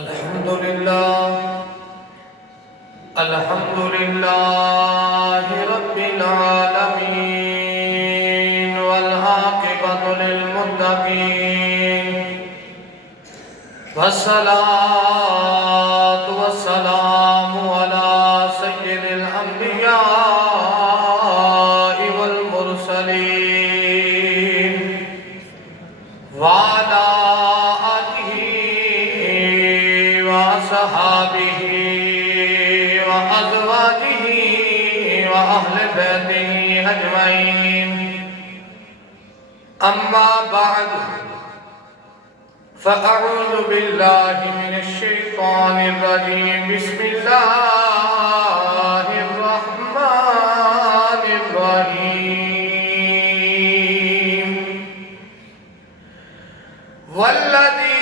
अल्हम्दुलिल्लाहि रब्बिल आलमीन वल आक़िबतु लिल मुत्तक़ीन वस्सलातु वस्सलामु अला सय्यिदिल अंबियाइ वल मुरसलीन व अला आलिहि व अस्हाबिहि व अज़वाजिहि व अहले बैतिहि अजमईन। अम्मा बअद फ़अऊज़ु बिल्लाहि मिनश शैतानिर रजीम। बिस्मिल्लाहिर रहमानिर रहीम। वल्लज़ी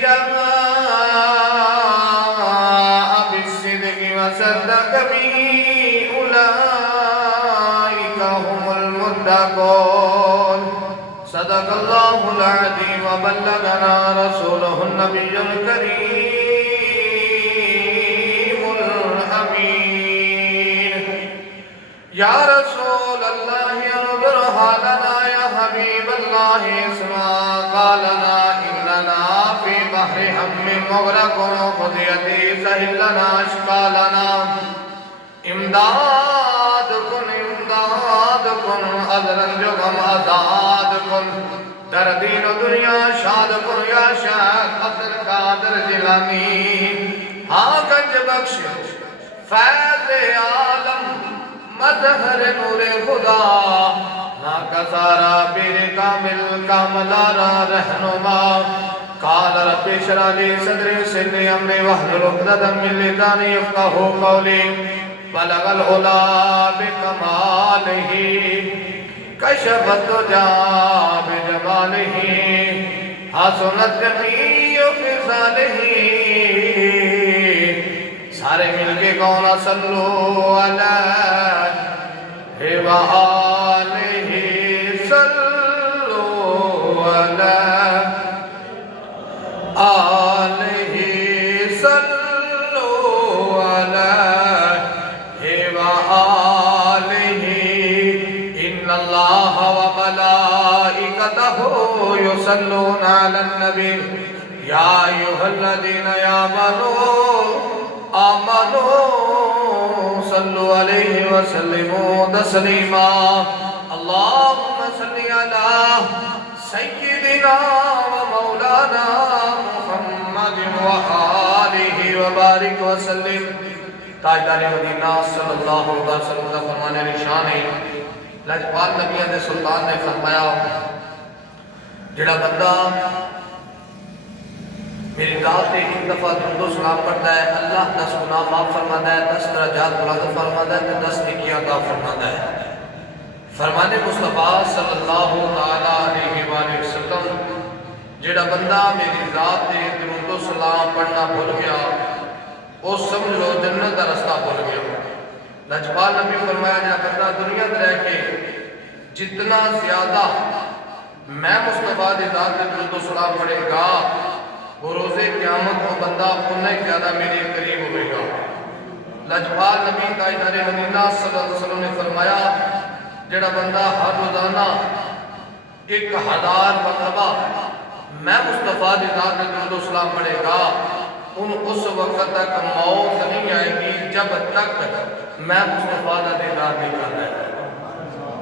जआअ बिस्सिद्क़ि वसद्दक़ बिही उलाइका हुमुल मुत्तक़ून। सदक़ल्लाहुल अज़ीम व बल्लगना रसूलुहुन नबियुल करीमुल अमीन। या रसूलल्लाह अंज़ुर हालना या हबीबल्लाह इस्मा क़ालना इन्नना फ़ी बहरि हम्मिन मुग़रक़ून ख़ुज़ियती सहिल लना अश्क़ालना। इमदाद कुन अज़रन जो गम आज़ाद कुन दर दीन दुनिया शाद कुन या शाह अब्दुल कादिर जिलानी। हाँ गंज बख्श फैज़ आलम मज़हर नूरे खुदा ना कसारा पीर कामिल कामलारा रहनुमा। काल रब्बि इश्रह ली सदरी वयस्सिर अमरी वहलुल उक़दतम मिन लिसानी यफ़क़हू क़ौली। बलगल उला बिकमालिही कशफ़त दुजा बिजमालिही हसनत जमीउ ख़िसालिही। सारे मिलके कौन सल्लु अलैहि व आलिही सल्लु अलैहि सल्लु अलैहि व आलिही। इन्नल्लाह व मलाइकतहु युसल्लूना अलन नबी या अय्युहल्लज़ीना आमनू सल्लु अलैहि व सल्लिमू तस्लीमा। अल्लाहुम्मा सल्लि अला सय्यिदिना व मौलाना मुहम्मदिन व आलिहि व बारिक व सल्लिम। ताजदार मदीना सल्लल्लाहु अलैहि वसल्लम का फरमान निशान है। लजपाल नबियां दे सुल्तान ने फरमाया जिहड़ा बंदा मेरी रात से एक दफ़ा दुरूद सलाम पढ़ता है अल्लाह 10 गुनाह माफ़ फरमाता है, 10 दर्जात बुलंद फरमाता है, 10 नेकियां अता फरमाता है। फरमाने मुस्तफ़ा सल्लल्लाहु तआला अलैहि वसल्लम जिहड़ा बंदा मेरी रात से दुरूद सलाम पढ़ना भूल गया वो समझ लो जन्नत का रास्ता भूल गया। लजपाल नबी फरमाया जिहड़ा बंदा दुनिया में रह के जितना ज्यादा मैं मुस्तफ़ा की रात से दुरूद सलाम पढ़ेगा वो रोज़े क़यामत को बंदा उतना ही ज्यादा मेरे करीब होगा। लजपाल नबी ताजदार मदीना सल्लल्लाहु अलैहि वसल्लम ने फरमाया जिहड़ा बंदा हर रोजाना 1000 मरतबा मैं मुस्तफ़ा की रात में दुरूद सलाम पढ़ेगा उन उस वक्त तक मौत नहीं आएगी जब तक मैं मुस्तफ़ा का दीदार नहीं करता।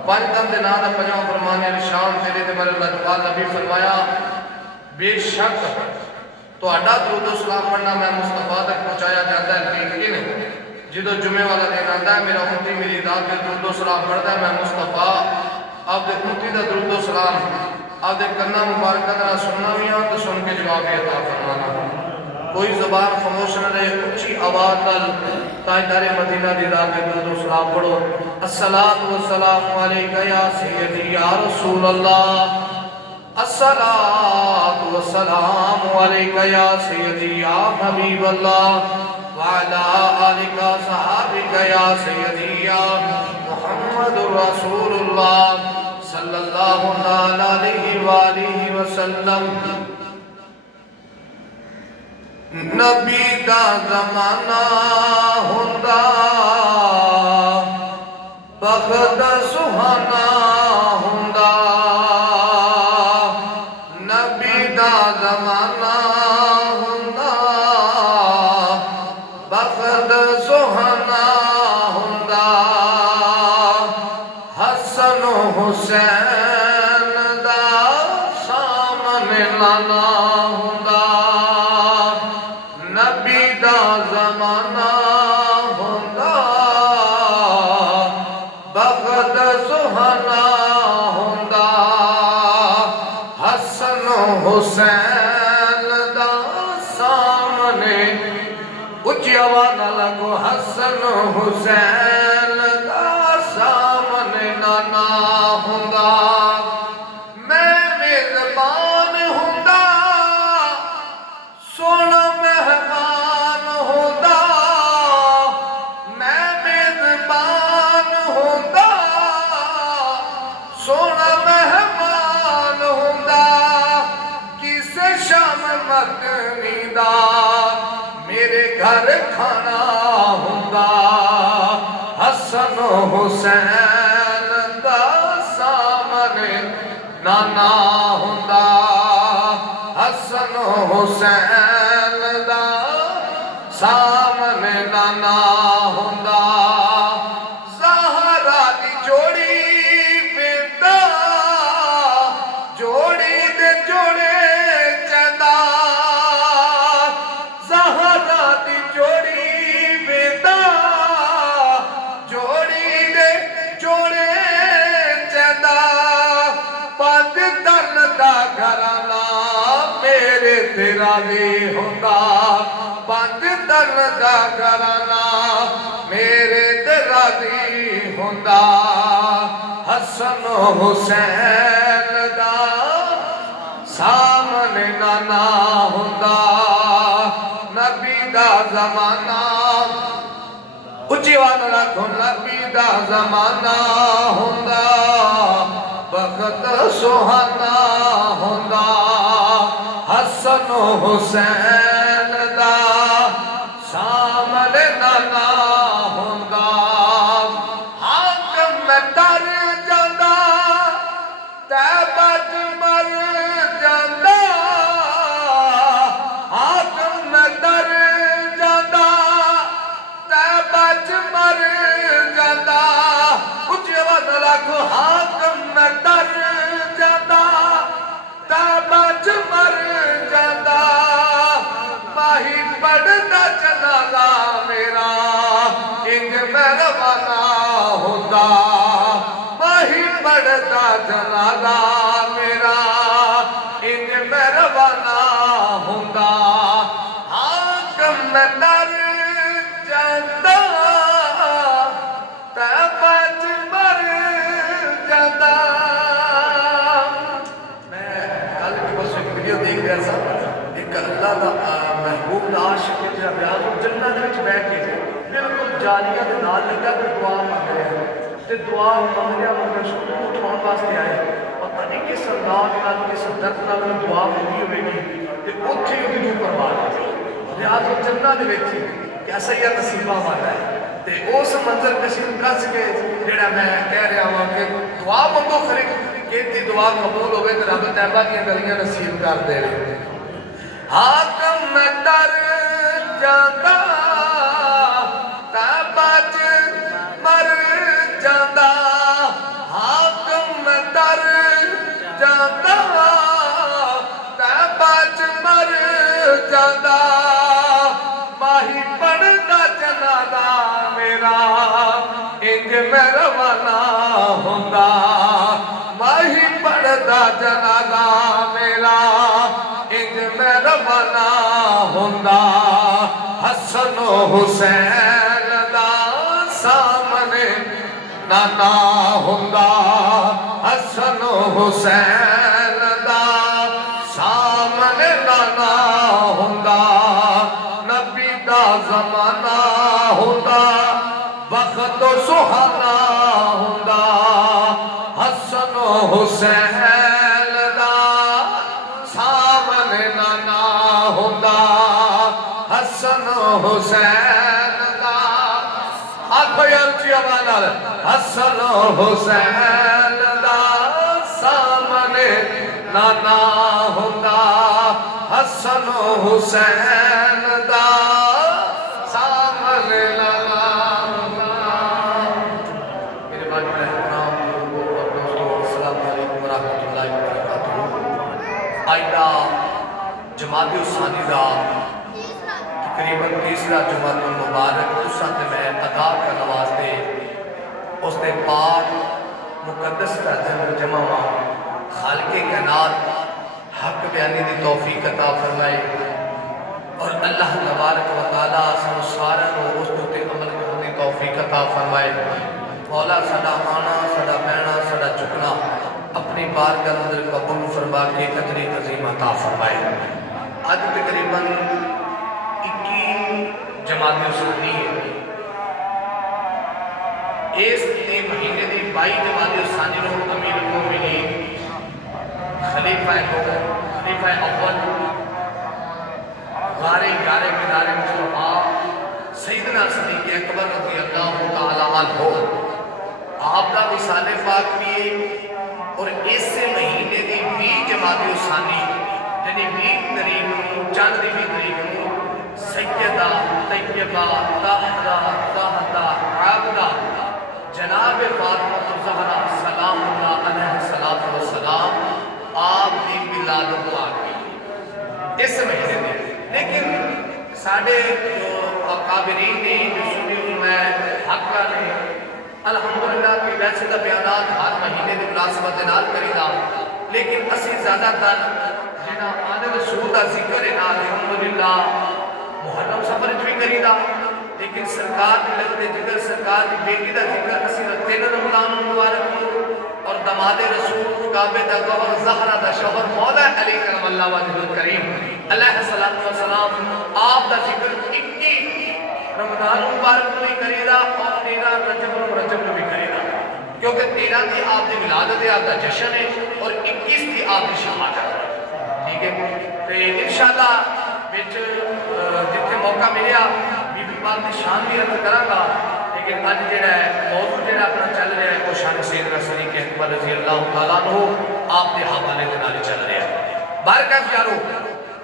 5 दिन के नाम का पंजवां फरमान निशान तेरे ते मेरे लजपाल नबी फरमाया बेशक तुहाडा दुरूद सलाम पढ़ना मैं मुस्तफ़ा तक पहुँचाया जाता है, लेकिन जो जुमे वाला दिन आता है मेरा उम्मती मेरी रात में दुरूद सलाम पढ़ता है मैं मुस्तफ़ा आपके उम्मती का दुरूद सलाम आपके कन्ना मुबारक का सुनना भी है तो सुन के जवाब भी अता फरमाना। कोई ज़बान खामोश न रहे, ऊंची आवाज़ नाल ताजदार मदीना दी रात में दुरूद सलाम पढ़ो। अस्सलातु वस्सलामु अलैका या सय्यदी या रसूल अल्लाह। अस्सलातु वस्सलामु अलैका या सय्यदी या हबीब अल्लाह व अला आलिका सहाबिका या सय्यदी या मुहम्मदुर रसूलुल्लाह सल्लल्लाहु अलैहि व आलिहि वसल्लम। नबी दा ज़माना हुंदा बख़्त सुहाना हुंदा नबी दा ज़माना हुंदा बख़्त सुहाना हुंदा हसन हुसैन दा सामने लाना हुंदा नबी दा ज़माना हुंदा बख़्त सुहाना हुंदा हसन हुसैन दा सामने उच्ची आवाज़ नाल आखो हसन हुसैन दा सामने नाना हुंदा मैं मेज़बान हुंदा सोना मेहमान होंदा मैं मेज़बान होंदा सोना मेहमान होंदा किसे शाम मदनी दा मेरे घर खाना होंदा हसन हुसैन दा सामने नाना होंदा हसन हुसैन दा सामने नाना हुंदा ज़हरा दी जोड़ी वेंदा जोड़ी दे जोड़े चंदा ज़हरा दी जोड़ी वेंदा जोड़ी दे जोड़े चंदा पंज तन दा घराना मेरे तेरा दी हुंदा पंज तन दा घराना मेरे तेरा दी हुंदा हसन हुसैन दा सामने नाना हुंदा नबी दा ज़माना उच्ची आवाज़ नाल आखो नबी दा ज़माना हुंदा बख़्त सुहाना हुंदा हसन हुसैन दा सामने नाना हुंदा हाकम तर जांदा तैबत मर जांदा हाकम तर जांदा तैबत मर जांदा उच्ची आवाज़ नाल आखो हाकम तर जांदा तैबत मर जांदा माही पढ़दा जनाज़ा मेरा इंज मैं रवाना होंदा माही पढ़दा जनाज़ा मेरा इंज मैं रवाना होंदा हाकम तर जांदा तैबत मर जांदा वीडियो देख रहा था एक अल्लाह का महबूब दा आशिक जिहड़ा बयान जन्नत विच बैठ के बिल्कुल जालिया दे नाल लगा ते दुआ मंग रहा ते दुआ मंगया शुरू उठाउण वास्ते आए पता नहीं किस अंदाज नाल किस दर्द नाल दुआ मंगी होगी ते उत्थे ही ओहदी परवाह रियाज़ जन्नत दे विच कैसा ही नसीबा वाला है ते उस मंजर कशी कस के जिहड़ा मैं कह रहा हां कि दुआ मंगो खरी कि दुआ कबूल होवे ते रब तैबा दी गलियां नसीब कर देवे हाकम तर जांदा तैबत मर जांदा हाकम तर जांदा तैबत मर जांदा माही पढ़दा जनाज़ा मेरा इंज मैं रवाना हुंदा माही पढ़दा जनाज़ा मेरा इंज मैं रवाना हुंदा हसन हुसैन दा सामने नाना हुंदा हसन हुसैन दा सामने नाना हुंदा नबी दा ज़माना हुंदा वक्त सुहाना हुंदा हसन हुसैन दा सामने नाना हुंदा हुसैन दा आखो यार जियावाना हसन हुसैन दा सामने नाना हुंदा हसन हुसैन दा सामने नाना हुंदा। मेरे बाद में इकराम दोस्तों अस्सलाम वालेकुम व रहमतुल्लाहि व बरकातहू। आइंदा जमात सानी दा तकरीबन तीसरा जुमातुल मुबारक तुसां ते मैं अदा करने वास्ते उसके पाक मुकद्दस का जमा हुआ खालिक कायनात हक बयानी की तौफीक अता फरमाए और अल्लाह तबारक व तआला सानू सारिआं नूं उस ते अमल करने की तौफीक अता फरमाए। मौला साडा आना साडा बहना साडा झुकना अपनी बारगाह अंदर कबूल फरमा के अजर अजीम अता फरमाए। अज तकरीबन 21 जमात सुन्नी इस महीने की 22 जमात सानी को अमीर मोमिनीन खलीफा अव्वल गारे गारे मिदारे मुस्तफा सैयदना सदीक अकबर रज़ी अल्लाह तआला अन्हु आप दा विसाले पाक भी और इस महीने की 20 जमात सानी यानी 20 तारीख को चंद की 20 तारीख को सैयदा तैयबा ताहरा ताहता आबदा जनाब फातिमा ज़हरा सलामुल्लाह अलैहा व सलाम आप की विलादत आ गई इस महीने में। लेकिन साढ़े जो अकाबरीन ने जो सुनी मैं हक़ा ने अल्हम्दुलिल्लाह की वैसे तो बयानात हर महीने की मुनासबत नाल करीदा, लेकिन असी ज़्यादातर जिहड़ा आने रसूल का जिक्र है ना अल्हम्दुलिल्लाह मुहर्रम सफर भी करीदा, लेकिन सरकार के लगते जिक्र सरकार की बेटी का जिक्र असी रखते हैं रमज़ान मुबारक और दमादे रसूल काबे दा गवर ज़हरा दा शौहर मौला अली करमल्लाह वजहुल करीम अलैहिस्सलातु वस्सलाम आप दा जिक्र 21 रमज़ान मुबारक में भी करीदा और 13 रजब में भी करीदा, क्योंकि 13 की आपकी विलादत है, आपका जश्न है और 21 की आपकी शहादत है। ठीक है, तो इंशाअल्लाह जिथे मौका मिले बीबी पाक की शान भी अर्ज करांगा, लेकिन अज जिहड़ा मौजू जिहड़ा अपना चल रहा है वो शान सैयदना सदीक अकबर रज़ी अल्लाह तआला अन्हु आप के हवाले के नाल चल रहा है। बरकत यारो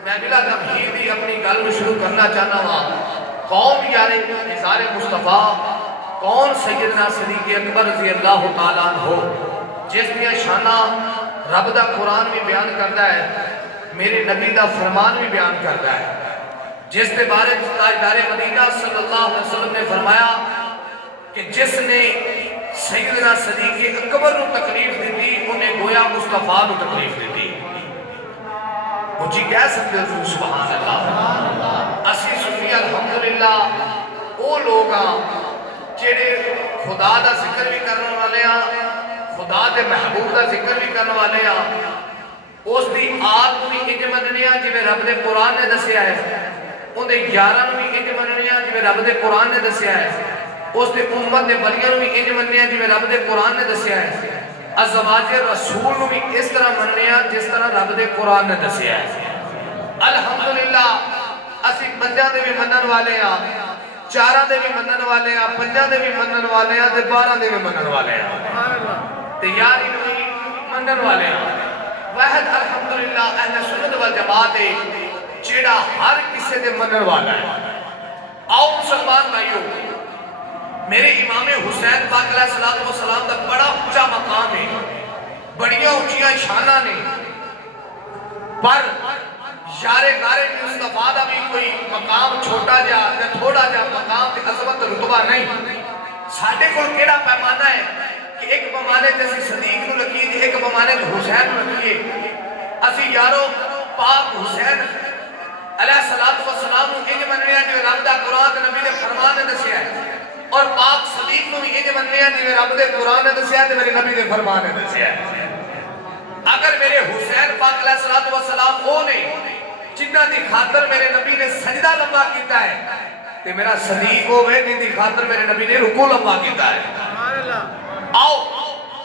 मैं बिला तमहीद ही अपनी गल शुरू करना चाहना वा। कौन यारे निज़ारे मुस्तफ़ा कौन सैयदना सदीक अकबर रज़ी अल्लाह तआला अन्हु जिस दियां शाना रब दा कुरान भी बयान करता है, मेरे नबी दा फरमान भी बयान करता है, जिसके बारे ताजदारे मदीना सल्लल्लाहु अलैहि वसल्लम ने फरमाया कि जिसने सैयदना सदीक अकबर को तकलीफ दी उन्हें गोया मुस्तफा को तकलीफ दी। मुझे कह सकते हो सुभान अल्लाह। असी सुन्नी अल्हम्दुलिल्लाह वो लोग जेड़े खुदा का जिक्र भी करने वाले खुदा के महबूब का जिक्र भी करने वाले उसकी आत भी इंज मनने जिवें रब दे कुरान ने दसिया है, उहदे यारां भी इंज मनने जिवें रब दे कुरान ने दसिया है, उसके उम्मत के वलियां भी इंज मनने जिवें रब दे कुरान ने दसिया है, अज़वाजे रसूल भी इस तरह मनने जिस तरह रब दे कुरान ने दसिया है। अल्हम्दुलिल्लाह असी पंजां दे भी मनन वाले चारां दे भी मनन वाले पंजां दे भी मनन वाले ते 12 दे भी मनन वाले ते यारी भी मनन वाले वाहिद अल्हम्दुलिल्लाह अहले सुन्नत वल जमात है जेड़ा हर किसी दे मनन वाला है। आओ मुसलमान भाइयों, मेरे इमाम हुसैन पाक अलैहिस्सलातु वस्सलाम का बड़ा ऊंचा मकाम है, बड़िया ऊंचियां शाना ने, पर यारे गारे मुस्तफा का भी कोई मकाम छोटा जा थोड़ा जा मकाम ते अजमत रुतबा नहीं। साडे कोल केड़ा पैमाना है कि एक पैमाने ते असीं सदीक नूं लखीए, एक पैमाने ते हुसैन नूं लखीए। असीं यारो पाक हुसैन अलैहिस्सलातु वस्सलाम नूं इंज मनने जिवें रब दा कुरान ते नबी दे फरमान ने दसिया है, और पाक सदीक नूं भी इंज मनने जिवें रब दे कुरान ने दसिया ते मेरे नबी दे फरमान ने दसिया है। अगर मेरे हुसैन पाक अलैहिस्सलातु वस्सलाम वो ने जिन्हां दी खातर मेरे नबी ने सजदा लंबा कीता है, ते मेरा सदीक होवे जिंदी खातर मेरे नबी ने रुकू लंबा कीता है। आओ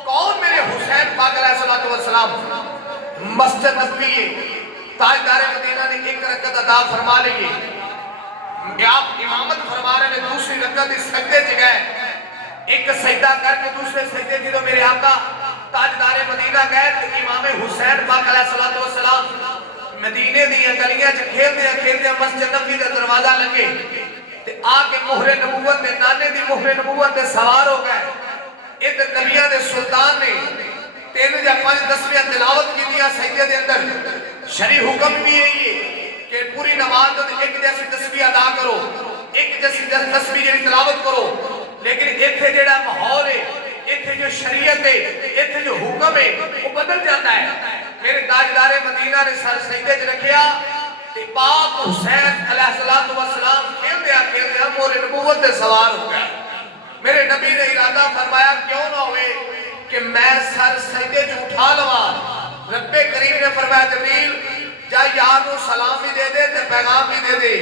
कौन मेरे हुसैन पाक अलैहिस्सलातु वस्सलाम मस्जिद नबवी ताजदारे मदीना ने एक रकअत अदा फरमा ली, आप इमामत फरमा रहे हैं, दूसरी रकअत इस सजदे च गए, एक सजदा करके दूसरे सजदे जो मेरे आका ताजदारे मदीना गए तो इमाम हुसैन पाक अलैहिस्सलातु वस्सलाम मदीने दी गलियां च खेलदे मस्जिद नबवी दा दरवाजा लगे ते आके मोहरे नबूवत दे नाने दी मोहरे नबूवत दे सवार हो गए। इधर नबियां दे सुल्तान ने 3 या 5 तस्बीहां तिलावत कीतियां सजदे दे अंदर। शरी हुक्म भी यही है कि पूरी नमाज में एक जैसी तस्बीह अदा करो, एक जैसी तस्बीह जी तिलावत करो। लेकिन इत्थे जेड़ा माहौल है, इत्थे जो शरीयत है, इत्थे जो हुक्म है वो बदल जाता है। मेरे ताजदारे मदीना ने सर सजदे च रखिया ते पाक हुसैन अलैहिस्सलातु वस्सलाम खेलदे मोहरे नबूवत दे सवार हो गए। मेरे नबी ने इरादा फरमाया क्यों ना होवे कि मैं सर सजदे च उठा लवा। रब्बे करीम ने फरमाया जबरील जा यार को सलाम भी दे दे ते पैगाम भी दे दे।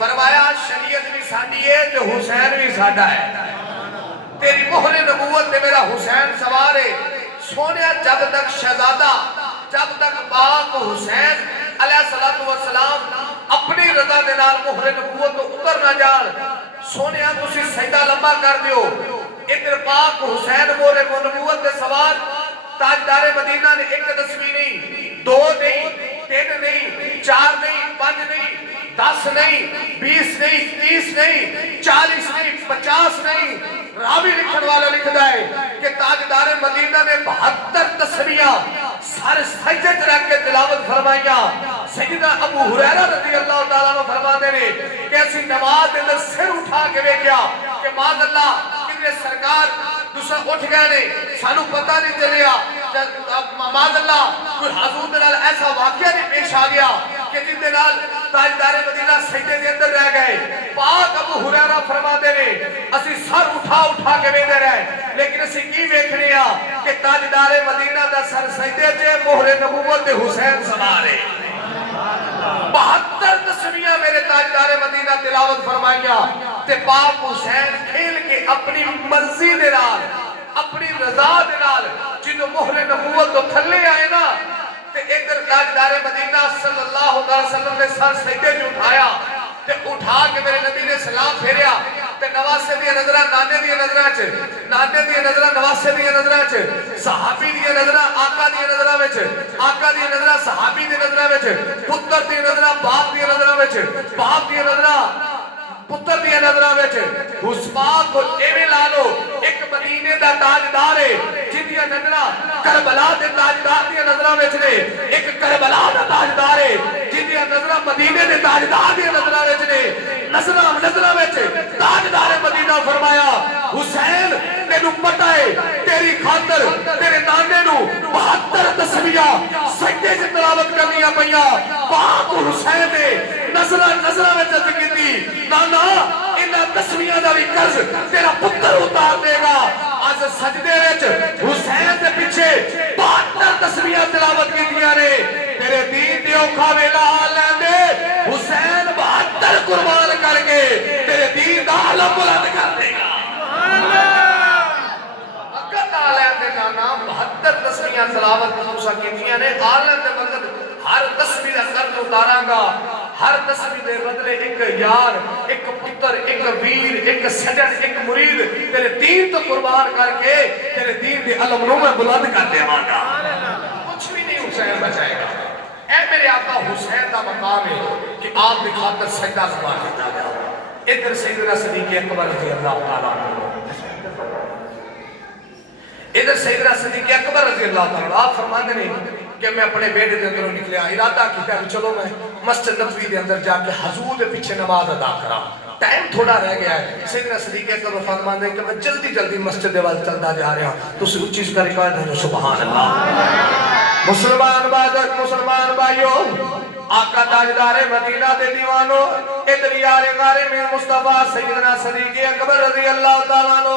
फरमाया शरीयत भी साडी है ते हुसैन भी साडा है, तेरी मोहरे नबूवत ते मेरा हुसैन सवार है। सोनिया जब तक शहजादा, जब तक पाक हुसैन अलैहिस्सलातु वस्सलाम अपनी रजा दे नाल मोहरे नबूवत तो उतर ना जान, सोनिया तुसी सजदा लंबा कर दियो। इधर पाक हुसैन मोहरे नबूवत दे सवार ताजदारे मदीना ने एक तस्वीर नहीं, 2 नहीं, 3 नहीं, 4 नहीं, 5 नहीं, 10 नहीं, 20 नहीं, 30 नहीं, 40 नहीं, 50 नहीं। रावी लिखने वाला लिखता है कि ताजदारे मदीना ने 72 तस्बीहां सर सजदे च रख के तिलावत फरमाइया। सैयदना अबू हुरैरा रज़ी अल्लाह तआला अन्हु फरमाते ने कि ऐसी नमाज दे अंदर सिर उठा के वेख्या कि माज़अल्लाह कितने सरकार दूसरा उठ गए ने, सानू पता नहीं चलिया। माज़अल्लाह कोई हुजूर दे नाल ऐसा वाकया नहीं पेश आ गया कि जिसदे नाल ताजदारे मदीना सजदे दे अंदर रह गए। पाक अबू हुरैरा फरमाते ने असि सर उठा के वेखदे रहे, लेकिन असि की वेखने आ कि ताजदारे मदीना दा सर सजदे च मोहरे नबूवत दे हुसैन सवार है। 72 तस्बीहां मेरे ताजदारे मदीना तिलावत फरमाइया ते पाक हुसैन खेल के अपनी मर्जी दे नाल, अपनी रजा दे नाल जिदो मोहरे नबूवत तो थल्ले आए ना ते इधर ताजदारे मदीना सल्लल्लाहु अलैहि वसल्लम ने सर सजदे च उठाया ते उठा के मेरे नबी ने सलाम फेरिया ते नवासे दी नजरा नाने दी नजरा च, नाने दी नजरा नवासे दी नजरा च, सहाबी दी नजरा आका दी नजरा विच, आका दी नजरा सहाबी दी नजरा विच, पुत्र दी नजरा बाप दी नजरा विच, बाप दी नजरा पुत्र दी नजरा विच। हुस्पाक को एवें ला लो एक मदीने दा ताजदार है जिंदियां नजरा करबला दे ताजदार दी नजरा विच ने, एक करबला दा ताजदार है जिंदियां नजरा मदीने दे ताजदार दी नजरा विच ने। नजरा विच ताजदार मदीना फरमाया हुसैन तेनू पता है तेरी खातर तेरे नाने नू 72 तस्बीहां सजदे च तिलावत करनियां पईयां। पाक हुसैन ने नजरा विच अर्ज कीती नाना इन्हां तस्बीहां दा भी कर्ज तेरा पुत्र उतार देगा। अज सजदे विच हुसैन दे पीछे 72 तस्बीहां तिलावत कीतियां ने। तेरे दीन दी औखा वेला आ लैंदे हुसैन 72 कुर्बान करके तेरे दीन दा आलम बुलंद कर देगा। नाम 72 तस्बीहां तिलावत मूसा कीतियां ने। आलम दे वक्त हर तस्बीह दा कर्ज उतारांगा, हर तस्बीह दे बदले एक यार, एक पुत्र, एक वीर, एक सजन, एक मुरीद तेरे दीन तो कुर्बान करके तेरे दीन दे अलम नूं मैं बुलंद कर देवांगा। कुछ भी नहीं हुसैन बचाएगा। ऐ मेरे आका हुसैन दा मकाम है कि आप दी खातिर सजदा लगा दिता गया। इधर सैयदना सदीक अकबर रज़ी अल्लाह तआला अन्हु, इधर सैयदना सदीक अकबर रज़ी अल्लाह तआला आप फरमाते ने कि मैं अपने बेटे के अंदरों निकलिया, इरादा किया चलो मैं मस्जिद नबवी के अंदर जाके हुजूर के पीछे नमाज अदा करा। टाइम थोड़ा रह गया है। सैयदना सदीक अकबर फरमाते हैं कि मैं जल्दी मस्जिद के वाल चलता जा रहा हूं। तुसी उच्ची करके कह दो सुभान अल्लाह। मुसलमान भाइयों, आका ताजदारे मदीना दे दीवानो, इधर यारे गारे में मुस्तफा सैयदना सदीक अकबर रज़ी अल्लाह तआला अन्हु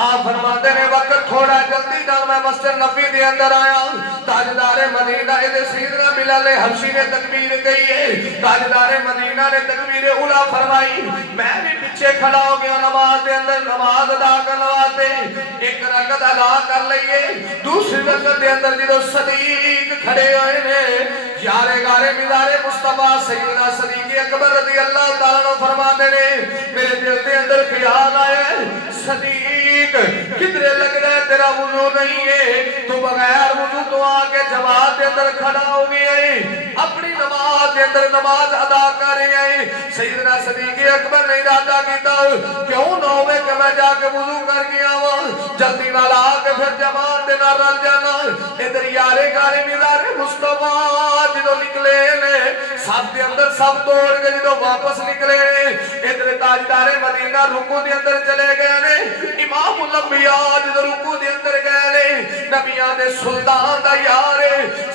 आप फरमाते ने वक्त थोड़ा जल्दी नाल मैं मस्जिद नबवी दे अंदर आया। ताजदारे मदीना इधर सैयदना बिलाल हबशी ने तकबीर कही है, ताजदारे मदीना ने तकबीर उला फरमाई। मैं भी पीछे खड़ा हो गया नमाज दे अंदर, नमाज अदा करने वास्ते एक रकअत अदा कर लईए। दूसरी रकअत दे अंदर जो सदीक खड़े होए ने यारे गारे मिदारे मुस्तफा सैयदना सदीक अकबर रज़ी अल्लाह तआला अन्हु फरमाते ने मेरे दिल के अंदर ख्याल आया सदीक किधरे लगता है तेरा वुजू नहीं है तू बगैर वुजू तो आके जमात के अंदर खड़ा हो गया है अपनी नमाज के अंदर नमाज अदा कर रहे हैं सैयदना सदीक अकबर ने इरादा किया क्यों ना होवे कि मैं जाके वुजू करके आवा जल्दी नाल आके फिर जमात दे नाल रल जाना इधर यारे गारे मिलारे मुस्तफा जो निकले ने सब के अंदर सब तोड़ के जो वापस निकले इधर ताजदारे मदीना रुकू के अंदर चले गए ने इमामुल अंबिया जो रुकू के अंदर गए ने नबियां दे सुल्तान दा यार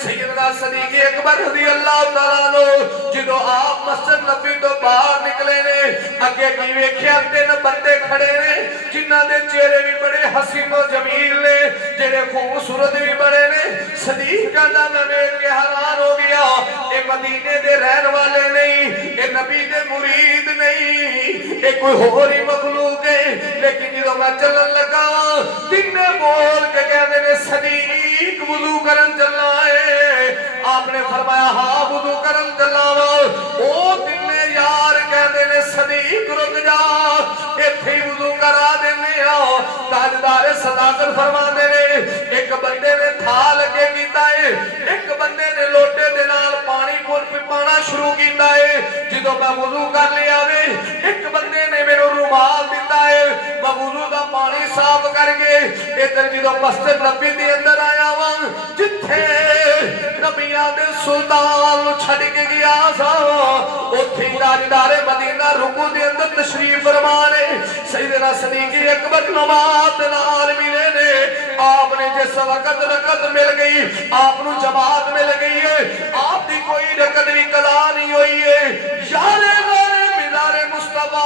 सैयदना सदीक अकबर रज़ी अल्लाह तआला अन्हु जो आप मस्जिद नबी तो बाहर निकले ने अगे की वेख्या तीन बंदे खड़े ने जिन्हां दे चेहरे भी बड़े हसीन और जमील ने जेड़े खूबसूरत भी बड़े ने सदीक कहंदा मैं वेख के हैरान हो गया ये मदीने दे रहने वाले नहीं ये नबी दे मुरीद नहीं ये कोई होर ही मखलूक है लेकिन जो मैं चलन लगा तिन्ने बोल के कहते ने सदीक वुजू करन चलना है आपने फरमाया हाँ वुजू करन चलना ओ तिन्ने यार कहते ने सदीक रुक जा इत्थे वुजू करा देने ताजदार सदाकत फरमाते ने एक बंदे ने थाल अगे कीता है एक बंदे ने लोटे दे नाल पानी पाना शुरू कीता है जो मैं वुजू कर लिया वे एक बंदे ने मेरे रुमाल दिता है मैं वुजू का पानी साफ करके इधर जो मस्जिद नबी के अंदर आया वा जिथे नबियां दे सुल्तान छड़ के गया सा उथे ताजदारे मदीना रुकू के अंदर तशरीफ फरमा ने सैयदना सदीक अकबर नमाज नाल मिले ने आपने जिस वक्त रकत मिल गई आपनु जमात मिल गई है आपकी कोई रकत भी कदा नहीं हुई है यारे गारे मिलारे मुस्तफा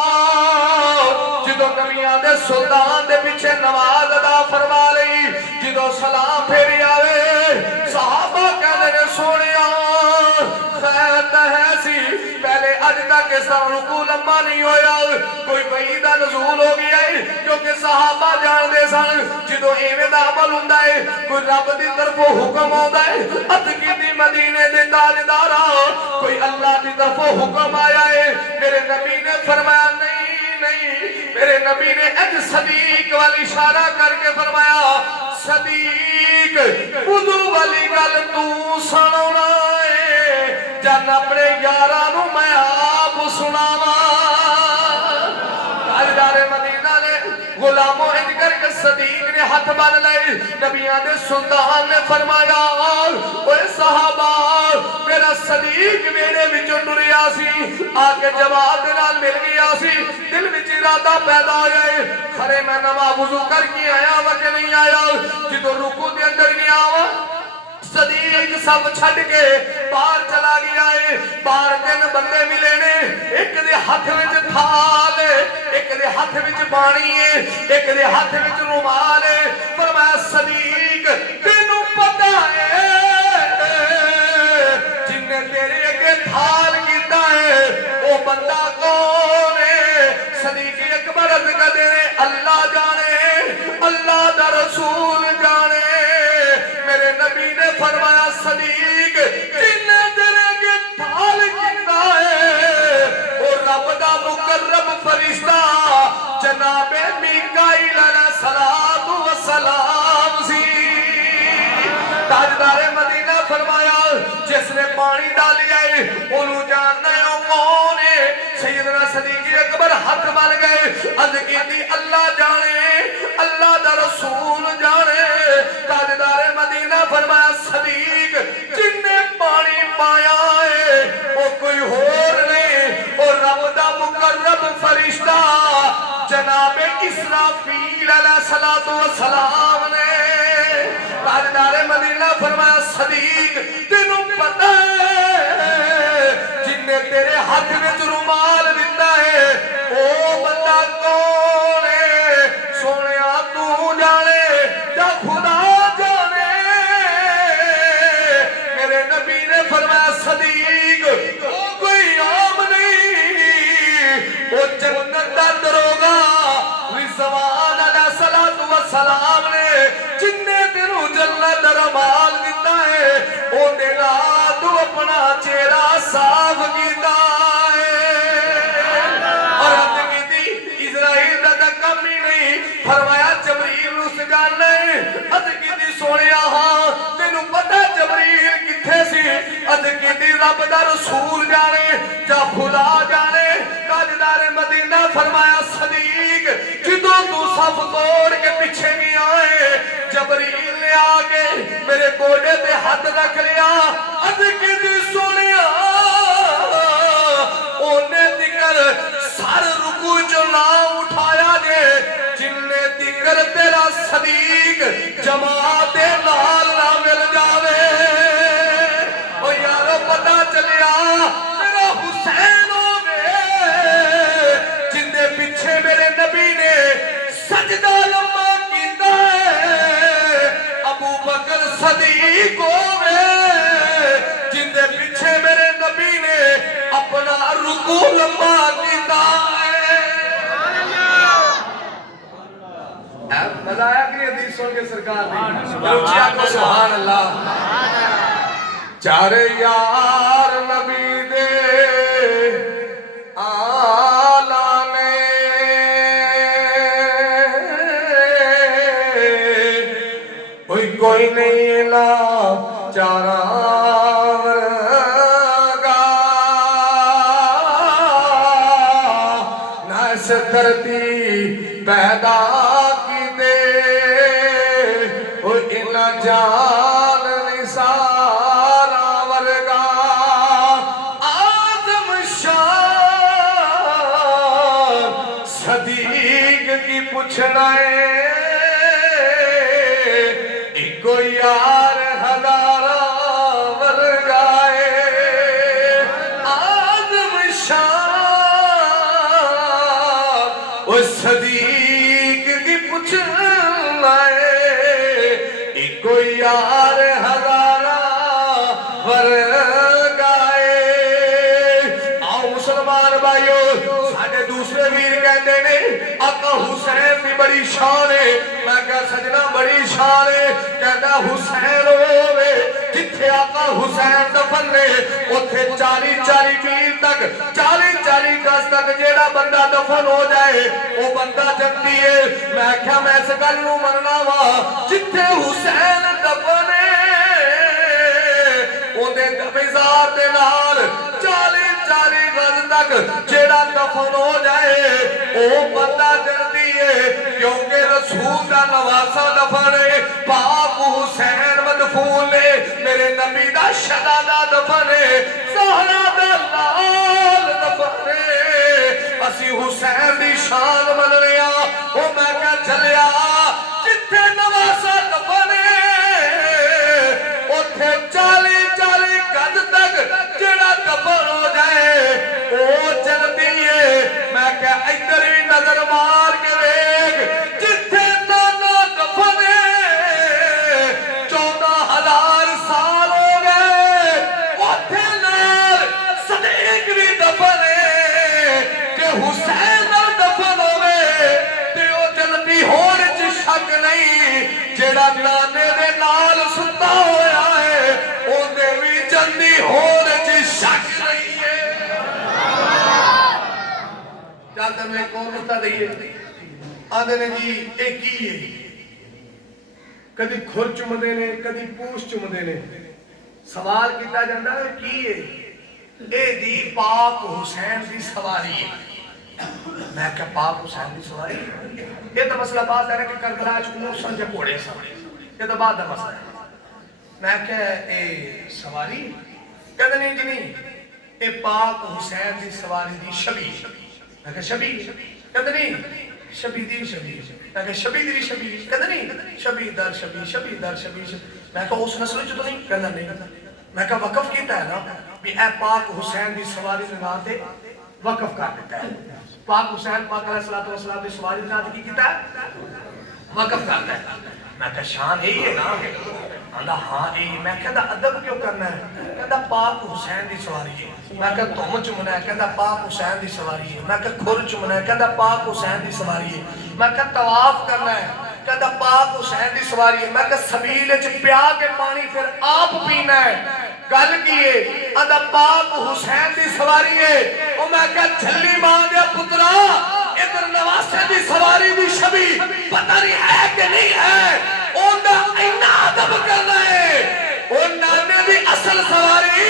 जो नबियां दे सुल्तान दे पीछे नमाज अदा फरमा लई जो सलाम फेरी आवे सहाबा कहते ने सोनिया खैर तो है सी पहले अज तक इस रुकू लंबा नहीं होया कोई वही दा नज़ूल हो गया है क्योंकि सहाबा जानते सन जो इवें दा अमल हुंदा है कोई रब दी तरफों हुक्म आउंदा है अदकी दी मदीने दे ताजदारा कोई अल्लाह दी तरफों हुक्म आया है मेरे नबी ने फरमाया नहीं मेरे नबी ने अज सदीक वाली इशारा करके फरमाया सदीक वुजू वाली गल तू सुनाना है जन अपने यारां नू मैं आप सुनावा ताजदारे मदीना ने गुलामों इंज करके सदीक ने हाथ बन लए नबियां दे सुल्तान ने फरमाया ओए सहाबा मेरा सदीक मेरे विचों टुरिया सी आके जवाब दे नाल मिल गया सी दिल विच इरादा पैदा होया है खरे मैं नवा वुजू करके आया वा कि नहीं आया जो रुकू दे अंदर गया वा सदीक सब छड़ के बाहर चला गया है बाहर तीन बंदे मिले ने एक दे हाथ विच थाल एक दे हाथ विच पानी है एक दे हाथ विच रुमाल है फरमाया सदीक तेनू पता है जिन्ने तेरे अगे थाल कीता है वो बंदा कौन है सदीक अकबर अर्ज करदे ने अल्लाह जाने अल्लाह दा रसूल जाने मेरे नबी ने फरमाया सदीक जिन्ने तेरे अगे थाल कीता है वो रब दा मुकर्रम फरिश्ता जनाबे मीकाईल अलैहिस्सलातु वस्सलाम सी ताजदारे मदीना फरमाया जिसने पानी डालिया है ओनू जानना है कौन है सैयदना सदीक अकबर हाथ बन गए अर्ज कीती अल्लाह जाने अल्लाह दा रसूल जाने ताजदारे मदीना फरमाया सदीक जिन्ने पानी पाया है वो कोई होर नहीं और रब दा मुकर्रम फरिश्ता जनाबे इसराफील अलैहिस्सलातु वस्सलाम ने ताजदारे मदीना फरमाया सदीक तेनू पता है जिन्ने तेरे हाथ में रुमाल दिता है ओ बंदा कौन है सोनिया तू जाने या खुदा जाने मेरे नबी ने फरमाया सदीक ओ कोई आम नहीं वो जन्नत दा दरोगा रिजवान अलैहिस्सलातु वस्सलाम ने जिन्ने तेनू जन्नत दा रुमाल दिता है ओदे नाल तू अपना चेहरा साफ कीता है की थी रब दा रसूल जाने जा खुदा जाने। ताजदार मदीना फरमाया सदीक जिदों तू सफ तोड़ के पीछे नहीं आए जबरील ने आके मेरे गोडे पे हाथ रख लिया। अद की सोनिया ओने तिकर सर रुकू जो ना उठाया जे जिन्ने तिकर तेरा सदीक जमात नाल ना मिल जावे। ओ यारो पता चलिया मेरा हुसैन होवे जिंदे पीछे मेरे नबी ने सजदा लम्बा कीता है। अबू बकर सदीक होवे जिंदे पीछे मेरे नबी ने अपना रुकू लंबा कीता है। मजा आया कि हदीस सुन के सरकार ने सुभान अल्लाह। चार यार नबी दे आला ने कोई नहीं ला चारा धरती पैदा की दे इना जान निसारा वर्गा आदम शाह सदीक की पूछना इको यार हजारा वर्गाए आदम शाह सदीक की पूछना इको यार हजारा वर्गाए। आओ मुसलमान भाइयों साडे दूसरे वीर कहते ने आका हुसैन की बड़ी शान है। मैं क्या सजना बड़ी शान है कहता हुसैन होवे जिथे आका हुसैन दफन ने उथे 40-40 मील तक 40-40 गज तक जेड़ा बंदा दफन हो जाए वो बंदा जन्नती है। मैं क्या मैं इस गल नूं मनना वा जिथे हुसैन दफन ओदे दबिजार दे नाल 40-40 गज तक जेड़ा दफन हो जाए वो बंदा जन्नती है क्योंकि रसूल दा नवासा दफन है। पाक हुसैन मदफून ने मेरे नबी दा शहजादा दफन है ज़हरा दा लाल दफन है। असी हुसैन दी शान मन रहा वो मैं क्या चलिया जिथे नवासा दफन उथे 40-40 गज तक जेड़ा दफन हो जाए वो जन्नती है। मैं क्या इधर भी नजर मार के देख जिथे नाना दफन 14,000 साल हो गए उथे नाल सदीक भी दफन के हुसैन दफन होवे ते ओ जन्नती होने च शक नहीं। जेड़ा नाने दे नाल सुता होया है ओदे भी जन्नती होने च शक नहीं है। चल तैनूं एक और नुक्ता दईए आंदे ने जी ये की है कदी खुर चुमदे ने कदी पूछ चुमदे ने सवाल किया जाता है की है ए जी पाक हुसैन की सवारी है। मैं क्या पाक हुसैन की सवारी ये तो मसला बात है ना कि करबला च ऊंट घोड़े सन ये तो बात का मसला है। मैं क्या ए सवारी कहते नहीं जी नहीं ये पाक हुसैन की सवारी की छवि। मैं क्या छवि कहते नहीं छवि दी छवि। मैं क्या छवि दी छवि कहते नहीं छवि दर छवि छवि दर छवि। मैं क्या उस नस्ल च तो नहीं कहता नहीं। मैं क्या वकफ किया है ना भी ए पाक हुसैन की सवारी लगा के वकफ कर देता है। पाक हुसैन पाक अलैहिस्सलातु वस्सलाम की सवारी लगा के की है वकफ करता है। मैं क्या शान यही है ना आंदा हाँ यही। मैं कहता अदब क्यों करना है कहता पाक हुसैन की सवारी है। मैं क्या धुम चुमना है कहता पाक हुसैन की सवारी है। मैं क्या खुर चुमना है कहता पाक हुसैन की सवारी है। मैं क्या तवाफ करना है कहता पाक हुसैन की सवारी है। मैं क्या सबील च प्या के पानी फिर आप पीना है गल की है आंदा पाक हुसैन की सवारी है। ओ मैं क्या झल्ली मां दे पुत्रा इधर नवासे की सवारी की छवि पता नहीं है कि नहीं है ओंदा इन्ना अदब करना है। ओ जमाने की असल सवारी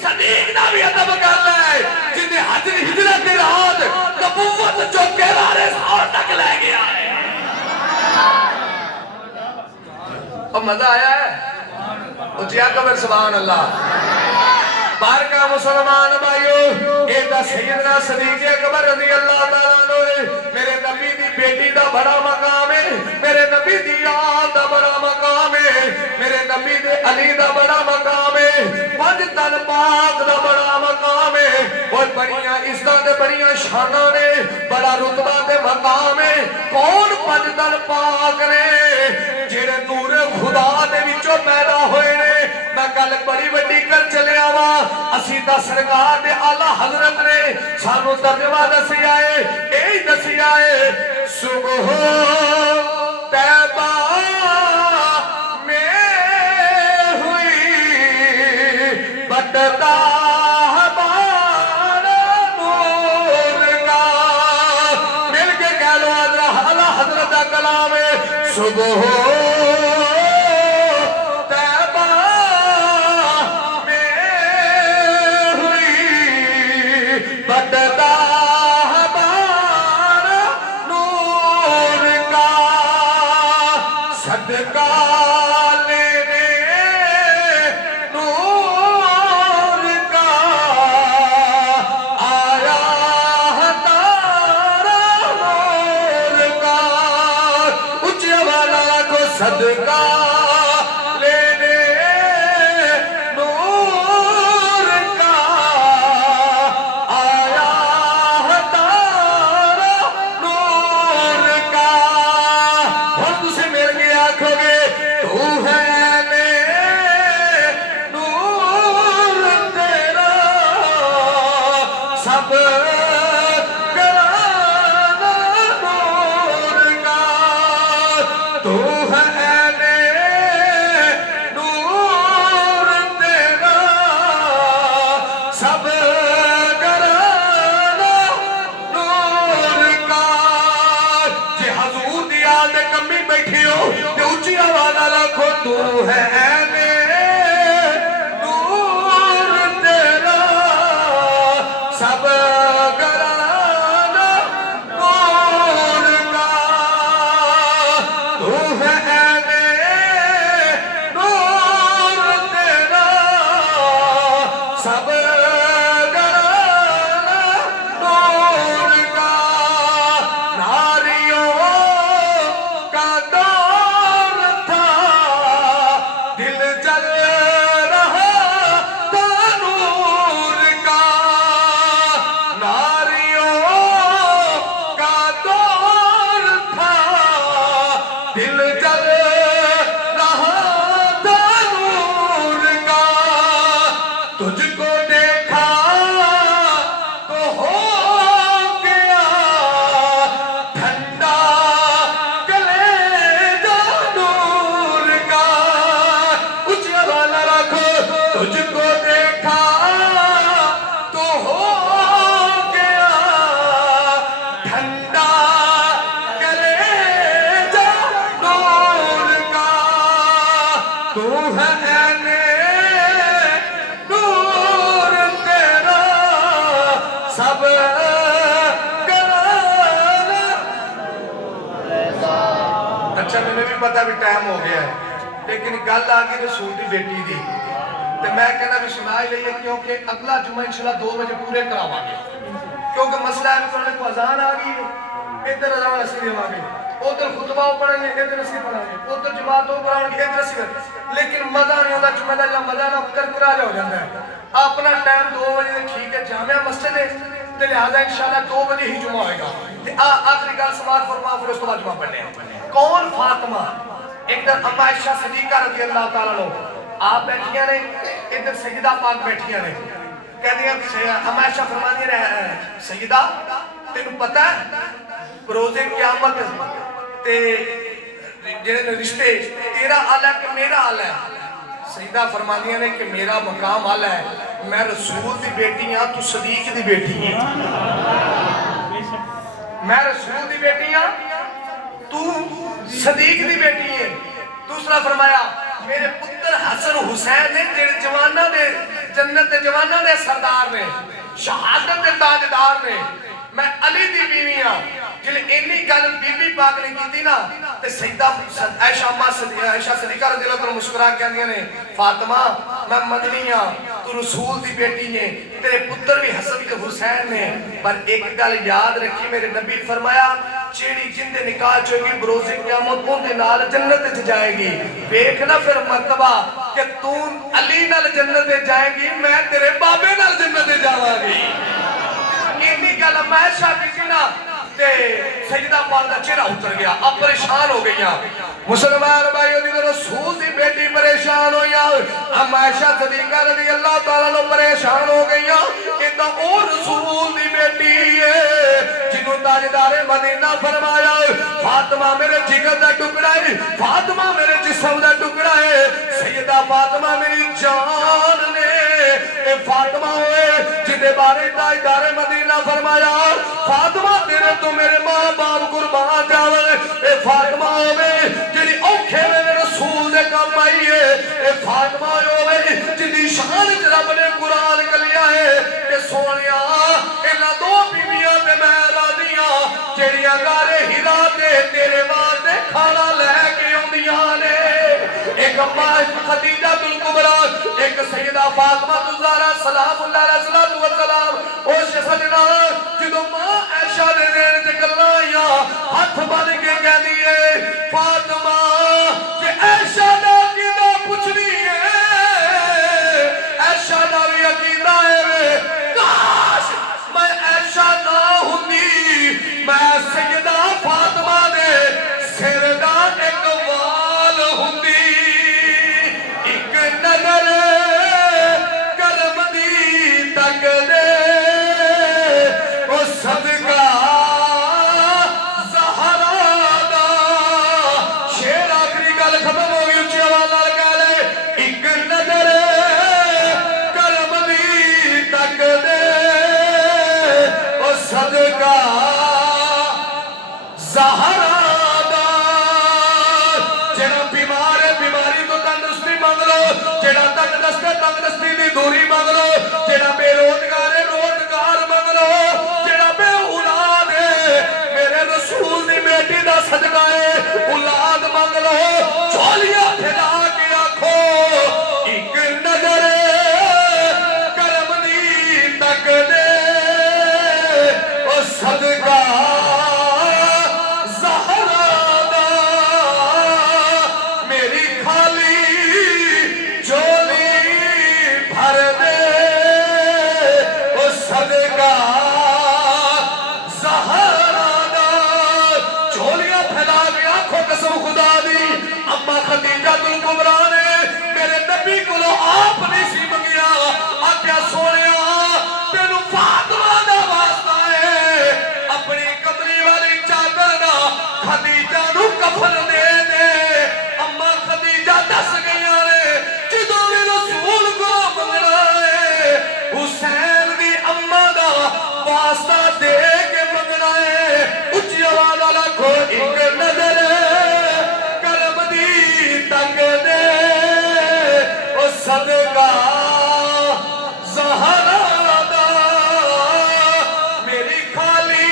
सदीक ना भी अदब कर ले जिन्हें हिजरत की रात नबूवत चुक के वारिस और तक ले गया है। और मजा आया है उचिया कबर सुभान अल्लाह। बारका मुसलमान भाइयों एदा सैयदना सदीक अकबर रज़ी अल्लाह तआला अन्हु है। मेरे नबी दी बेटी दा बड़ा मकाम है, मेरे नबी दी आल दा बड़ा मकाम है, मेरे नबी दे अली दा बड़ा मकाम है, पंज तन पाक दा बड़ा मकाम है और बड़ियां इज्जतां ते बड़ियां शानां ने, बड़ा रुतबा ते मकाम है। कौन पंज तन पाक ने जेड़े नूर खुदा दे विचों पैदा होए ने। मैं गल बड़ी वड्डी कर चलिया वा असी दा सरकार दे आला हजरत ने सानू तर्जमा दसिया है, यही दसिया है सुबह तैबा में हुई बटता हमारा नूर का। मिल के कह लो आला हजरत का कलाम है सुबह सदका लेने नूर का आया तारा नूर का। हम तुझसे मिल के आखोगे तू है ने नूर तेरा सब कराना नूर का। तू तू है नूर तेरा सब घराना नूर का। तू है नूर तेरा सब घराना नूर का। नारियों का दौर था दिल जल रहा था नूर का। नारियों का दौर था दिल जल रहा था नूर का। तुझको देखा तो हो गया ठंडा कलेजा नूर का। ऊंचा वाला रखो तुझको देखा तो हो गया ठंडा कलेजा नूर का। तू है नूर तेरा सब कराना। अच्छा मैंने भी पता भी टाइम हो गया है लेकिन गल आ गई रसूल की बेटी की तो मैं कहना भी सुना ही लीए क्योंकि अगला जुम्मा इंशाल्लाह 2 बजे पूरे करावांगे क्योंकि मसला है थोड़े को अजान आ गई है। इधर अजान असी देवांगे, उधर खुतबा पढ़ेंगे, इधर असी पढ़ांगे, उधर जमात कराएंगे, इधर असी। लेकिन मजा नहीं आता जुम्मे का जो मजा ना करकरा हो जाता है। अपना टाइम 2 बजे ठीक है जामिया मस्जिद है तो लिहाजा इंशाल्लाह 2 बजे ही जुम्मा होगा। आखिरी गल समाज फरमा फिर उस तो बाद जुम्मा पढ़ने। कौन फातिमा एक दिन अम्मा आयशा सदीका रज़ी अल्लाह तआला अन्हा आप बैठिया ने, इधर सैयदा पाक बैठिया ने। कहदियां अम्मा आयशा फरमांदी ने सैयदा तेनू पता है रोज़े क़यामत ते जेड़े रिश्ते तेरा आला है कि मेरा आला है। सैयदा फरमांदियां ने कि मेरा मकाम आला है, मैं रसूल दी बेटी हां, तू सदीक दी बेटी है। मैं रसूल दी बेटी हां, तू सदीक दी बेटी है। दूसरा फरमाया मेरे पुत्र हसन हुसैन ने जेड़े जवाना दे जन्नत दे जवाना दे सरदार ने शहादत दे ताजदार ने मैं अली दी बीवी हां जिले इन्नी गल बीबी पाक ने कीती ना ते सैयदा आयशा अम्मा आयशा सिद्दीका रज़ियल्लाहु अन्हा मुस्कुरा के कहंदियां ने फातिमा मैं मदनी हां तू रसूल दी बेटी ने तेरे पुत्र भी हसन ते हुसैन ने पर एक गल याद रखी मेरे नबी फरमाया जेड़ी जिंदे निकाह होगी बरोज़े क़यामत उनदे नाल जन्नत च जाएगी देख ना फिर मर्तबा कि तू अली नाल जन्नत च जाएगी मैं तेरे बाबे नाल जन्नत च जावांगी इन्नी गल आयशा की ना ते सैयदा पाक दा चेहरा उतर गया अब परेशान हो गईयां मुसलमान भाइयों दी रसूल दी बेटी परेशान होईयां आयशा सिद्दीका रज़ियल्लाहु तआला अन्हा परेशान हो गईयां इदा ओ रसूल दी बेटी है जिन्हों ताजदारे मदीना फरमाया फातिमा मेरे जिगर दा टुकड़ा है फातिमा मेरे जिस्म दा टुकड़ा है सैयदा फातिमा मेरी जान ने ए फातिमा होए जिदे बारे ताजदारे मदीना फरमाया फातिमा तेरे तो मेरे मां बाप कुर्बान जावन ए फातिमा होवे जेडी औखे मेरे रसूल दे काम आई है ए फातिमा होवे जिदी शान च रब ने कुरान कलिया है कि सोनिया इन्हां दो बीवियां ते मैं राज़ियां जेड़ियां गारे हिरा ते तेरे वास्ते खाना लेके आउंदियां ने एक अम्मा खदीजा तुल कुबरा एक सैयदा फातिमा ज़हरा सलामुल्लाह अलैहा व सलाम ओ सजना जदों मां आयशा दे देन च गल्लां आईयां हथ बन के कहदी है फातिमा कि आयशा दा अकीदा पुछनी है आयशा दा भी अकीदा है काश मैं आयशा ना हुंदी मैं सैयदा फातिमा दे सिर दा एक वाल हुंदी एक नजर करम दी तक दे ओ सदका ज़हरा दा शेर आखिरी गल खत्म हो गई उच्ची आवाज़ नाल कह ले एक नजर करम दी तक दे ओ सदका ज़हरा दा जेड़ा बीमार है बीमारी तो तंदुरुस्ती मांग लो जेड़ा तंदुरुस्ती दी दूरी मांग लो जेड़ा बेरोजगार है रोजगार मांग लो जेड़ा बे औलाद है मेरे रसूल दी बेटी दा सदका है औलाद मांग लो झोलियां फैला के आखो एक नजर करम दी तक दे ओ सदका खदीजा तुल कुबरा ने मेरे नबी कोलो आप नहीं सी मंगिया आख्या सोनिया तेनू फातिमा दा वास्ता है अपनी कमरी वाली चादर दा खदीजा नू कफन दे दे अम्मा खदीजा दस गईयां ने जदों भी रसूल को मंगना है हुसैन दी अम्मा दा वास्ता दे के मंगना है उच्ची आवाज़ वाला को एक नजर तक दे ओ सदका ज़हरा दा मेरी खाली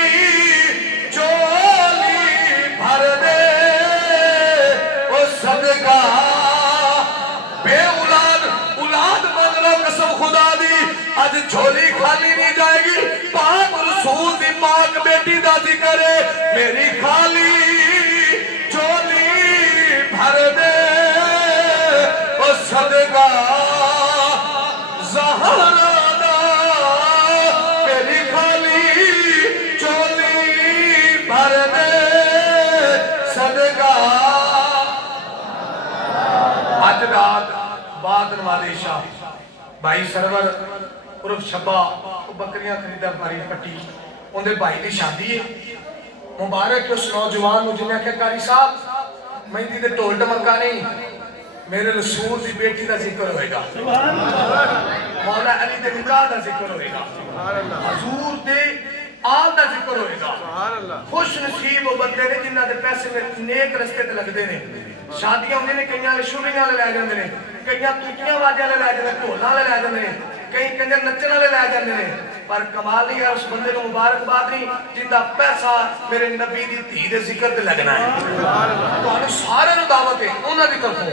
झोली भर दे ओ सदका बे औलाद मांग लो कसम खुदा दी आज झोली खाली नहीं जाएगी पाक रसूल दी पाक बेटी दा जिक्र है मेरी खाली झोली भर दे सदका ज़हरा दा मेरी खाली झोली भर दे सदका अज रात बाद नवाज़े शाह भाई सरवर उर्फ शब्बा बकरियां खरीदा मारी पट्टी उनके भाई की शादी है मुबारक उस नौजवान जिन्हें आख्या कारी साहब मेहंदी दे ढोल ढमक्का नहीं मेरे रसूल दी बेटी का जिक्र होएगा मौला अली दे निकाह का जिक्र होएगा हजूर दे आल का जिक्र होएगा खुश नसीब वो बंदे ने जिन्हां दे पैसे नेक रस्ते ते लगदे ने शादियां होंदियां ने कईयां शुभियां वाले लै जांदे ने, कईयां तूतियां बाजे वाले लै जांदे ने, ढोलां वाले लै जांदे ने, कई कंजर नच्चण वाले लै जांदे ने। पर कमाल नहीं है उस बंदे को मुबारकबाद नहीं जिंदा पैसा मेरे नबी दी धी दे जिक्र ते लगना है। तुहानू सारे नू दावत है उन्हां दी तरफों,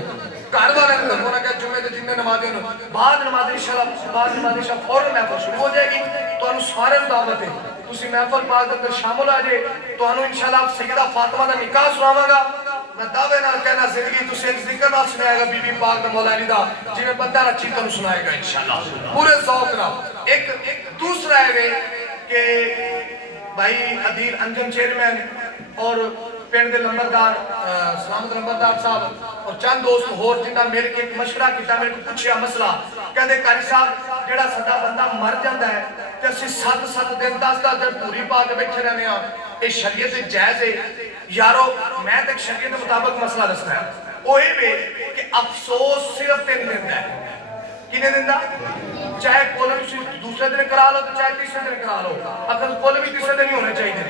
घर वाले दी तरफों। ना कि जुमे दे जिन्ने नमाज़ी ने बाद नमाज़ी इंशाअल्लाह फौरन महफिल शुरू हो जाएगी। तुहानू सारे नू दावत है, तुसी महफिल पाक दे अंदर शामिल आ जाए। तुहानू इंशाअल्लाह सैयदा फातिमा दा निकाह सुनावांगा। मैं दावे नाल कहना जिंदगी तुसी एक जिक्र नाल सुनाएगा बीबी पाक दा मौला अली दा, जिवें बंदा रची तुहानू सुनाएगा इंशाअल्लाह पूरे ज़ौक़ नाल। एक दूसरा है कि भाई अदील अंजन चेयरमैन और पिंड के लंबरदार सलामत लंबरदार साहब और चंद दोस्त होर जिन्हें मिल के एक मशवरा किया, मेरे को पूछा मसला, कहते कारी साहब जो साडा बंदा मर जाता है तो असं 7-7 दिन 10-10 दिन पूरी पा के बैठे रहने, ये शरीयत जायज़ है? यारो मैं तो शरीयत के मुताबिक मसला दसना है, वो ये कि अफसोस सिर्फ 3 दिन का है। किने दिन का? चाहे कुल दूसरे दिन करा लो चाहे तीसरे दिन करा लो, अगर कुल भी तीसरे दिन ही होने चाहिए,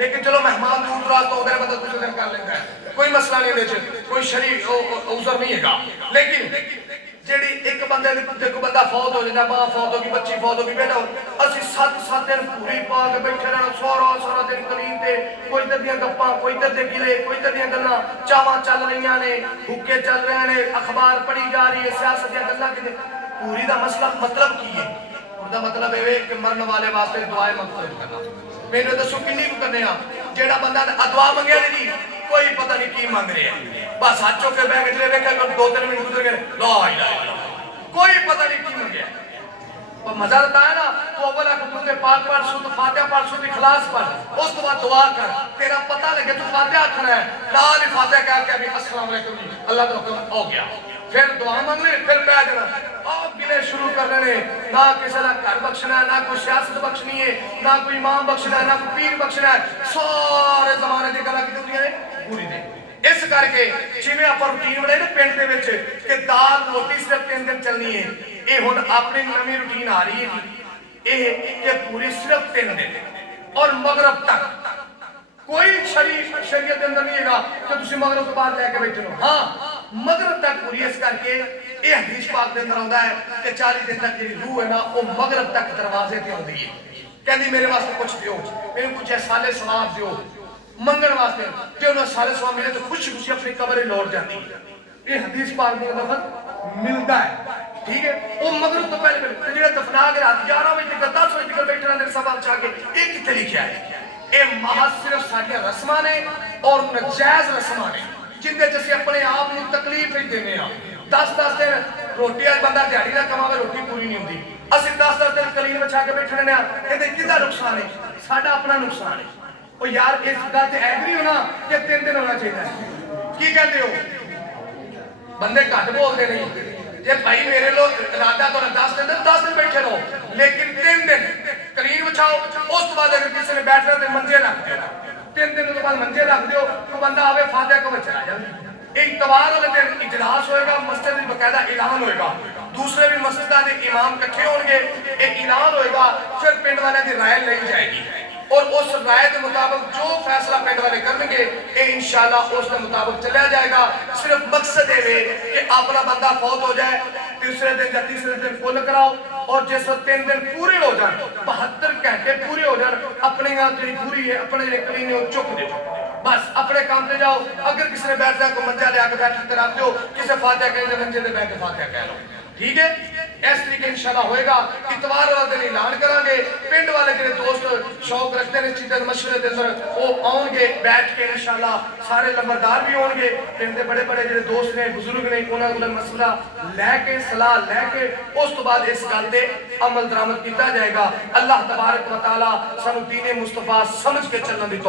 लेकिन चलो मेहमान दूर दराज तो होते मतलब दूसरे दिन कर लेता है, कोई मसला नहीं, कोई शरीर उजर नहीं है। लेकिन जेडी एक बंदे देखो बंदा फौत हो जाता, मां फौत होगी, बच्ची फौत होगी, बेटा असि 7-7 दिन पूरी पा के बैठे रहना, सारा दिन कलीन ते कोई इधर दियां गप्पां, कोई इधर दे गिले, कोई इधर दियां गल्लां, चावां चल रही ने, हुक्के चल रहे हैं, अखबार पढ़ी जा रही है, सियासत दियां गल्लां किते पूरी दा मसला मतलब की है? उसका मतलब ये कि मरने वाले वास्ते दुआएं मकबूल करना। मैंने दसो किन्नी को करने जेड़ा बंदा दुआ मंगया नहीं, कोई पता नहीं की मंग रहे हैं, बस हाथ चुक के बैग चले वेखे 2-3 मिनट गुजर गए, ला इलाहा इल्लल्लाह, कोई पता नहीं की मंगया। पर मजा आता है ना, तो अव्वल कुतुब पाक पढ़, सूरत फातिहा पढ़, सूरत इखलास पढ़, उस तो बाद दुआ कर, तेरा पता लगे तू फातिहा आखना है, लाल फातिहा कह के अभी अस्सलाम वालेकुम जी अल्लाह का हुक्म हो गया, फिर दुआ मांग ले, फिर बैठ जाना, आप गिले शुरू कर लेने। ना किसी का घर बख्शना है, ना कोई सियासत बख्शनी है, ना कोई इमाम बख्शना है, ना कोई पीर बख्शना है, सारे जमाने की गल्लां की पूरी दे। इस करके जिवें आप रूटीन बनाई ना पिंड दे विच कि दाल रोटी सिर्फ 3 दिन चलनी है, ये हुण अपनी नवी रूटीन आ रही है कि पूरी सिर्फ 3 दिन और मगरब तक कोई शरीयत के अंदर नहीं है कि तुम मगरब तो बाद लैके बैठे हो। हाँ मगरब तक पूरी, इस करके ये हदीस पाक के अंदर आता है कि 40 दिन तक जी रूह है ना वो मगरब तक दरवाजे ते आती है, कहती मेरे वास्ते कुछ दो, मेरे कुछ साले सवाब दो मंगण वास्ते, जो उन्हें साले सवाब मिले तो खुशी खुशी अपनी कब्र लौट जाती है। ये हदीस पाक में दफन मिलता है, ठीक है। वो मगरब तो पहले जो दफना के रात 11 बजे तक 10 बजे तक बैठे रहते सब चाह के, ये कितने लिखा है? ये महज सिर्फ साडियां रस्मां ने और नजायज रस्मां ने जिंदे च असीं अपने आप को तकलीफ ही देने आ। 10-10 दिन रोटी आज बंदा दिहाड़ी ना कमावे, रोटी पूरी नहीं होती, असीं 10-10 दिन कलीन बचा के बैठे रहने, ये किहदा नुकसान है? साडा अपना नुकसान है। ओ यार इस गल ते एग्री हो ना कि 3 दिन होना चाहिए, की कहते हो? बंदे घट बोलते नहीं, जे भाई मेरे लोग इरादा तो 10 दिन बैठे रहो, लेकिन 3 दिन कलीन बचाओ, उस तो बाद अगर किसी ने बैठना तो मंजे रख दो, 3 दिन के बाद मंजे रख दो, तो बंदा आवे फातिहा को चला जाए। इतवार वाले दिन इजलास होएगा, मस्जिद में बकायदा ऐलान होएगा, दूसरे भी मस्जिद के इमाम इकट्ठे होंगे, एक ऐलान होएगा, फिर पिंड वाले की राय ली जाएगी और उस राय के मुताबिक जो फैसला पिंड वाले करेंगे इंशाअल्लाह उस मुताबिक चलिया जाएगा। सिर्फ मकसद ये कि अपना बंदा फौत हो जाए, तीसरे दिन या तीसरे दिन कुल कराओ, और जिस 3 दिन पूरे हो जाए, 72 घंटे पूरे हो जाए, अपनी जी पूरी है, अपने कलीने चुक दो, बस अपने काम पे जाओ। अगर किसी ने बैठ जाए को मंजा लिया के बैठ कर रख दो, किसी फातिहा कहते मंजे से बैठ के फातिहा कह लो, ठीक है। इस तरीके इंशाअल्लाह होएगा। इतवार वाला दिन ऐलान करांगे, पिंड वाले जो दोस्त शौक रखते हैं इस चीज़ मशवरे के अंदर वो आउणगे, बैठ के इंशाअल्लाह सारे लंबरदार भी होंगे, पिंड के बड़े बड़े जो दोस्त ने बुजुर्ग ने उन्होंने कोल मसला लैके सलाह लैके उस तो बाद इस गल ते अमल दरामद किया जाएगा। अल्लाह तबारक व तआला सानू दीन मुस्तफा समझ के चलने की